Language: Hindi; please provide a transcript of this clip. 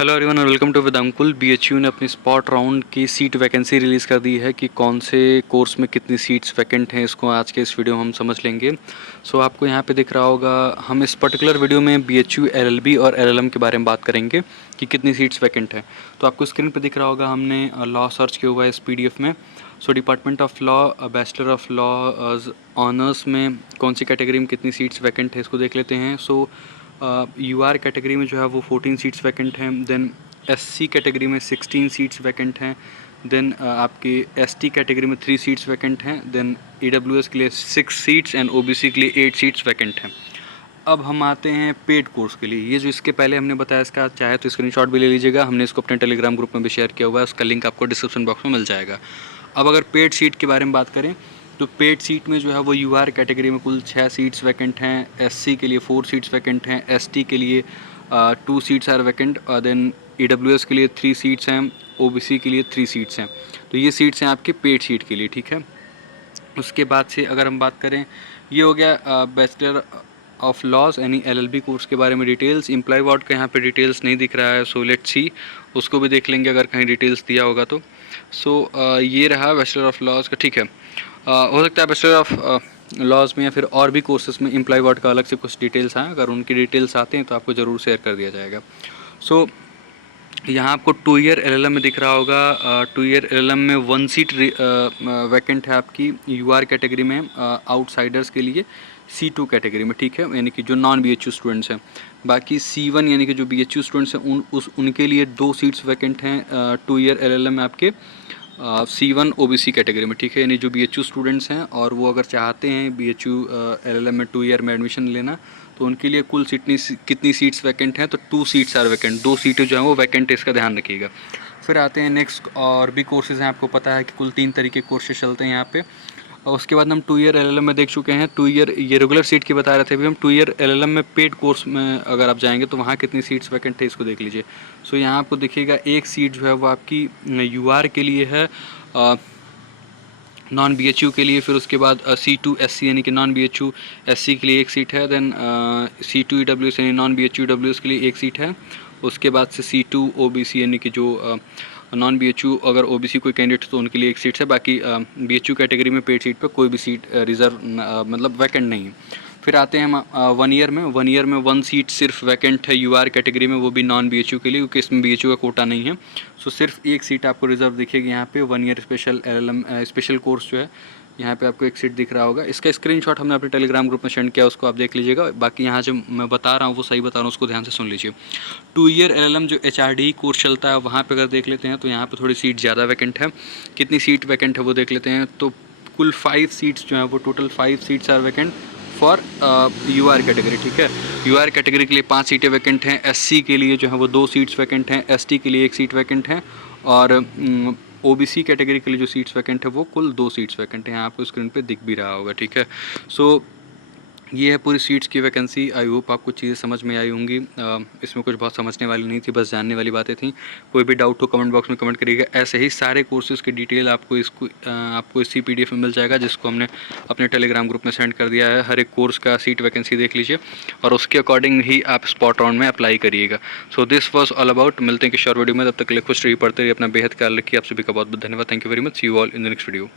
हेलो एवरीवन और welcome to with Ankul. BHU ने अपनी स्पॉट राउंड की सीट वैकेंसी रिलीज़ कर दी है कि कौन से कोर्स में कितनी सीट्स वैकेंट हैं। इसको आज के इस वीडियो में हम समझ लेंगे। आपको यहाँ पे दिख रहा होगा, हम इस पर्टिकुलर वीडियो में बीएचयू एलएलबी और एलएलएम के बारे में बात करेंगे कि कितनी सीट्स वैकेंट है। तो आपको स्क्रीन पर दिख रहा होगा, हमने लॉ सर्च किया हुआ है इस PDF में। Department of law, bachelor of law honours में कौन सी कैटेगरी में कितनी सीट्स वैकेंट है इसको देख लेते हैं। UR कैटेगरी में जो है वो 14 सीट्स वैकेंट हैं। देन SC कैटेगरी में 16 सीट्स वैकेंट हैं। देन आपके ST कैटेगरी में 3 सीट्स वैकेंट हैं। देन EWS के लिए 6 सीट्स एंड OBC के लिए 8 सीट्स वैकेंट हैं। अब हम आते हैं पेड कोर्स के लिए। ये जो इसके पहले हमने बताया, इसका चाहे तो स्क्रीनशॉट भी ले लीजिएगा, हमने इसको अपने टेलीग्राम ग्रुप में भी शेयर किया हुआ है, उसका लिंक आपको डिस्क्रिप्शन बॉक्स में मिल जाएगा। अब अगर पेड सीट के बारे में बात करें तो पेड सीट में जो है वो UR कैटेगरी में कुल 6 सीट्स वैकेंट हैं। SC के लिए 4 सीट्स वैकेंट हैं। ST के लिए 2 seats are vacant. Then EWS के लिए 3 सीट्स हैं। OBC के लिए 3 सीट्स हैं। तो ये सीट्स हैं आपके पेड सीट के लिए, ठीक है। उसके बाद से अगर हम बात करें, ये हो गया बैचलर ऑफ लॉज यानी LLB कोर्स के बारे में डिटेल्स। एम्प्लॉय वार्ड का यहाँ पे डिटेल्स नहीं दिख रहा है, सो लेट्स सी, उसको भी देख लेंगे अगर कहीं डिटेल्स दिया होगा तो। ये रहा बैचलर ऑफ लॉज का, ठीक है। हो सकता है बैचलर ऑफ लॉज में या फिर और भी कोर्सेज में एम्प्लॉय वार्ड का अलग से कुछ डिटेल्स आए, अगर उनकी डिटेल्स आते हैं तो आपको ज़रूर शेयर कर दिया जाएगा। यहाँ आपको 2 ईयर LLM में दिख रहा होगा। 2 ईयर LLM में 1 सीट वैकेंट है आपकी UR कैटेगरी में, आउटसाइडर्स के लिए C2 कैटेगरी में, ठीक है, यानी कि जो नॉन BHU स्टूडेंट्स हैं। बाकी C1 यानी कि जो BHU स्टूडेंट्स हैं उनके लिए 2 सीट्स वैकेंट हैं 2 ईयर LLM में आपके C1 OBC कैटेगरी में, ठीक है। यानी जो BHU स्टूडेंट्स हैं और वो अगर चाहते हैं BHU LLM में 2 ईयर में एडमिशन लेना, तो उनके लिए कुल कितनी सीट्स वैकेंट हैं, तो 2 सीट्स आर वैकेंट, 2 सीटें जो हैं वो वैकेंट है, इसका ध्यान रखिएगा। फिर आते हैं नेक्स्ट, और भी कोर्सेज़ हैं, आपको पता है कि कुल 3 तरीके के कोर्सेज चलते हैं यहाँ पे। और उसके बाद हम 2 ईयर LLM में देख चुके हैं। 2 ईयर ये रेगुलर सीट की बता रहे थे, अभी हम 2 ईयर LLM में पेड कोर्स में अगर आप जाएंगे तो वहाँ कितनी सीट्स वैकेंट है इसको देख लीजिए। यहाँ आपको देखिएगा एक सीट जो है वो आपकी UR के लिए है, नॉन BHU के लिए। फिर उसके बाद C2 SC यानी कि नॉन BHU SC के लिए एक सीट है। देन C2 EWS यानी नॉन BHU WS के लिए एक सीट है। उसके बाद से C2 OBC यानी कि जो नॉन BHU अगर OBC कोई कैंडिडेट तो उनके लिए एक सीट है। बाकी BHU कैटेगरी में पेड सीट पर कोई भी सीट रिजर्व मतलब वैकेंट नहीं है। फिर आते हैं हम 1 ईयर में। 1 ईयर में 1 सीट सिर्फ वैकेंट है UR कैटेगरी में, वो भी नॉन BHU के लिए, क्योंकि इसमें BHU का कोटा नहीं है। सिर्फ एक सीट आपको रिजर्व दिखेगी यहाँ पे। 1 year special LLM special course जो है, यहाँ पे आपको एक सीट दिख रहा होगा। इसका स्क्रीनशॉट हमने अपने टेलीग्राम ग्रुप में सेंड किया, उसको आप देख लीजिएगा। बाकी यहाँ जो मैं बता रहा हूँ वो सही बता रहा हूँ, उसको ध्यान से सुन लीजिए। 2 ईयर LLM जो HRD कोर्स चलता है, वहाँ पर अगर देख लेते हैं तो यहाँ पर थोड़ी सीट ज़्यादा वैकेंट है। कितनी सीट वैकेंट है वो देख लेते हैं। तो कुल 5 सीट्स जो हैं वो total 5 seats are vacant for UR category, ठीक है। UR कैटेगरी के लिए 5 सीटें वैकेंट हैं। SC के लिए जो है वो 2 सीट्स वैकेंट हैं। ST के लिए 1 सीट वैकेंट है। और OBC कैटेगरी के लिए जो सीट्स वैकेंट है वो कुल 2 सीट्स वैकेंट हैं। आपको स्क्रीन पे दिख भी रहा होगा, ठीक है। ये है पूरी सीट्स की वैकेंसी। आई होप आपको चीज़ें समझ में आई होंगी। इसमें कुछ बहुत समझने वाली नहीं थी, बस जानने वाली बातें थी। कोई भी डाउट हो कमेंट बॉक्स में कमेंट करिएगा। ऐसे ही सारे कोर्सेज़ की डिटेल आपको इसी PDF में मिल जाएगा, जिसको हमने अपने टेलीग्राम ग्रुप में सेंड कर दिया है। हर एक कोर्स का सीट वैकेंसी देख लीजिए और उसके अकॉर्डिंग ही आप स्पॉट राउंड में अप्लाई करिएगा। This was all about. मिलते हैं कि शॉर्ट वीडियो में, तब तक के लिए खुश रहिए, पढ़ते रहिए, अपना बेहद ख्याल रखिए। आप सभी का बहुत बहुत धन्यवाद। Thank you very much. See you all in the next video.